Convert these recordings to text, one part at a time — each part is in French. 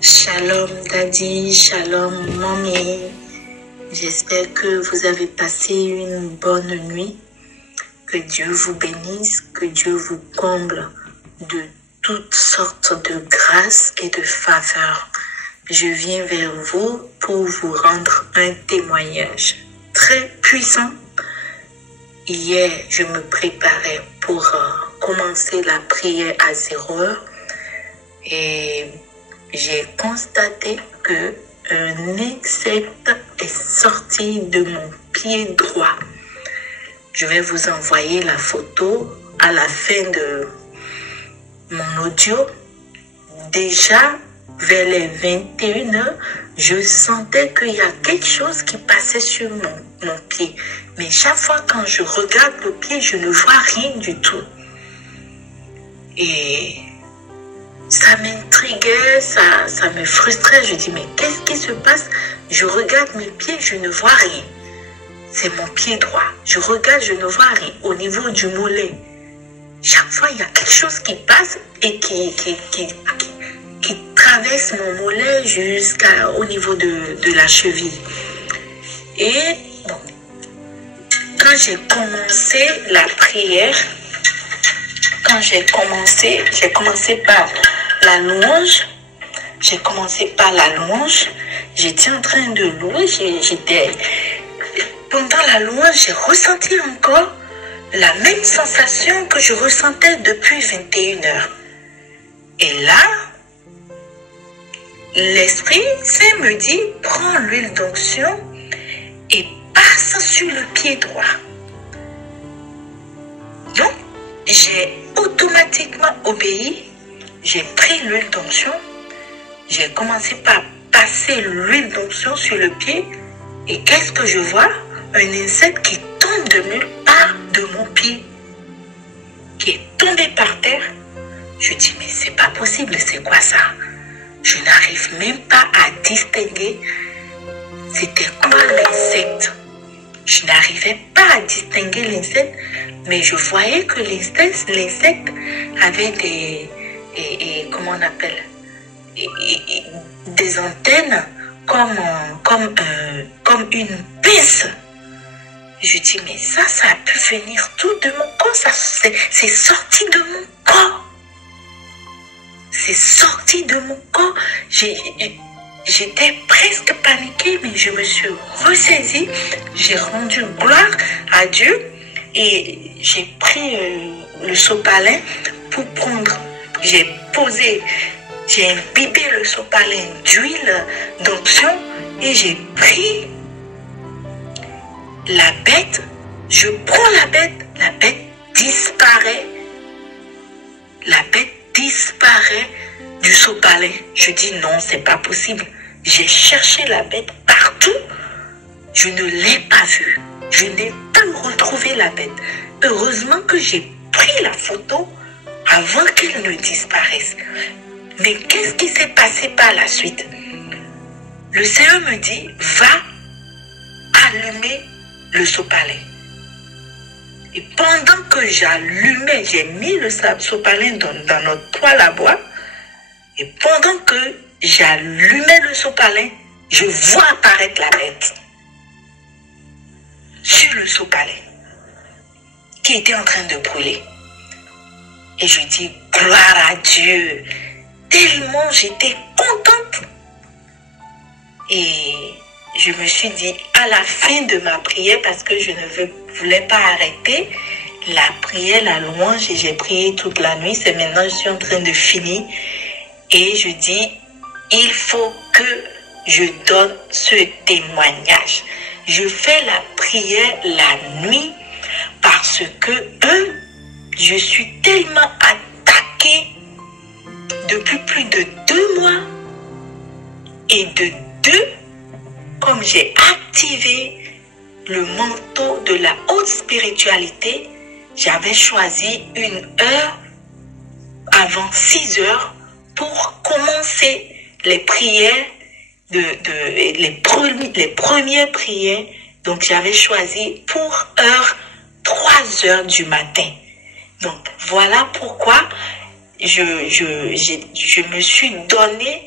Shalom Daddy, shalom Mommy. J'espère que vous avez passé une bonne nuit. Que Dieu vous bénisse, que Dieu vous comble de toutes sortes de grâces et de faveurs. Je viens vers vous pour vous rendre un témoignage très puissant. Hier, je me préparais pour commencer la prière à 0 heure et j'ai constaté que un insecte est sorti de mon pied droit. Je vais vous envoyer la photo à la fin de mon audio. Déjà, vers les 21h, je sentais qu'il y a quelque chose qui passait sur mon pied. Mais chaque fois quand je regarde le pied, je ne vois rien du tout. Et ça m'intriguait, ça me frustrait. Je dis, mais qu'est-ce qui se passe? Je regarde mes pieds, je ne vois rien. C'est mon pied droit. Je regarde, je ne vois rien. Au niveau du mollet, chaque fois, il y a quelque chose qui passe et qui traverse mon mollet jusqu'au niveau de la cheville. Et bon, quand j'ai commencé la prière, j'ai commencé par la louange. J'étais en train de louer. Pendant la louange, j'ai ressenti encore la même sensation que je ressentais depuis 21h. Et là, l'Esprit Saint me dit, prends l'huile d'onction et passe sur le pied droit. Donc, j'ai automatiquement obéi. J'ai pris l'huile d'onction. J'ai commencé par passer l'huile d'onction sur le pied. Et qu'est-ce que je vois? Un insecte qui tombe de nulle part de mon pied. Qui est tombé par terre. Je dis, mais c'est pas possible, c'est quoi ça? Je n'arrive même pas à distinguer c'était quoi l'insecte. Je n'arrivais pas à distinguer l'insecte, mais je voyais que l'insecte avait comment on appelle, des antennes comme une pince. Je dis, mais ça a pu venir tout de mon corps, c'est sorti de mon corps. C'est sorti de mon corps. J'étais presque paniquée, mais je me suis ressaisie. J'ai rendu gloire à Dieu et j'ai pris le sopalin pour prendre. J'ai imbibé le sopalin d'huile d'onction et j'ai pris la bête. Je prends la bête disparaît. La bête disparaît du sopalin. Je dis non, c'est pas possible. J'ai cherché la bête partout. Je ne l'ai pas vue. Je n'ai pas retrouvé la bête. Heureusement que j'ai pris la photo avant qu'elle ne disparaisse. Mais qu'est-ce qui s'est passé par la suite? Le Seigneur me dit, va allumer le sopalin. Et pendant que j'allumais, j'ai mis le sopalin dans notre poêle à bois. Et pendant que j'allumais le sopalin, je vois apparaître la bête sur le sopalin qui était en train de brûler. Et je dis, gloire à Dieu. Tellement j'étais contente. Et je me suis dit, à la fin de ma prière, parce que je ne voulais pas arrêter la prière, la louange, et j'ai prié toute la nuit. C'est maintenant, je suis en train de finir. Et je dis, il faut que je donne ce témoignage. Je fais la prière la nuit parce que, je suis tellement attaquée depuis plus de 2 mois. Et de 2, comme j'ai activé le manteau de la haute spiritualité, j'avais choisi une heure avant 6 heures pour commencer les prières, les premières prières. Donc j'avais choisi pour 3 heures du matin. Donc voilà pourquoi je me suis donné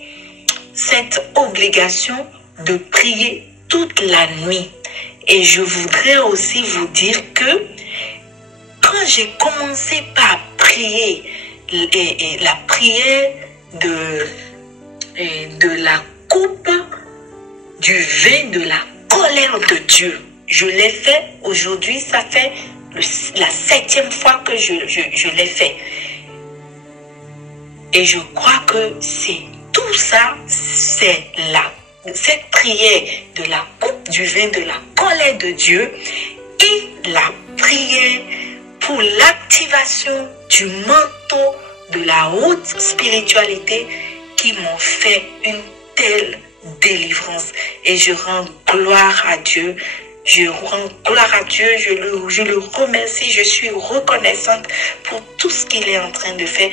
cette obligation de prier toute la nuit. Et je voudrais aussi vous dire que quand j'ai commencé par prier la prière de la coupe du vin de la colère de Dieu, je l'ai fait aujourd'hui, ça fait la 7e fois que je l'ai fait. Et je crois que c'est tout ça, c'est cette prière de la coupe du vin de la colère de Dieu et la prière pour l'activation du manteau de la haute spiritualité qui m'ont fait une telle délivrance. Et je rends gloire à Dieu. Je rends gloire à Dieu, je le remercie, je suis reconnaissante pour tout ce qu'il est en train de faire.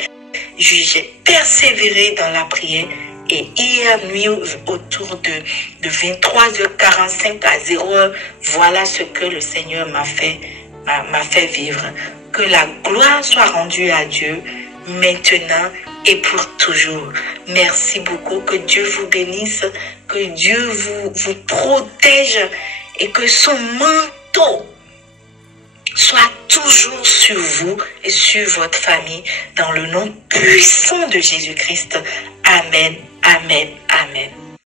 J'ai persévéré dans la prière et hier nuit autour de 23h45 à 0h, voilà ce que le Seigneur m'a fait vivre. Que la gloire soit rendue à Dieu maintenant et pour toujours. Merci beaucoup, que Dieu vous bénisse, que Dieu vous protège et que son manteau soit toujours sur vous et sur votre famille dans le nom puissant de Jésus-Christ. Amen, amen, amen.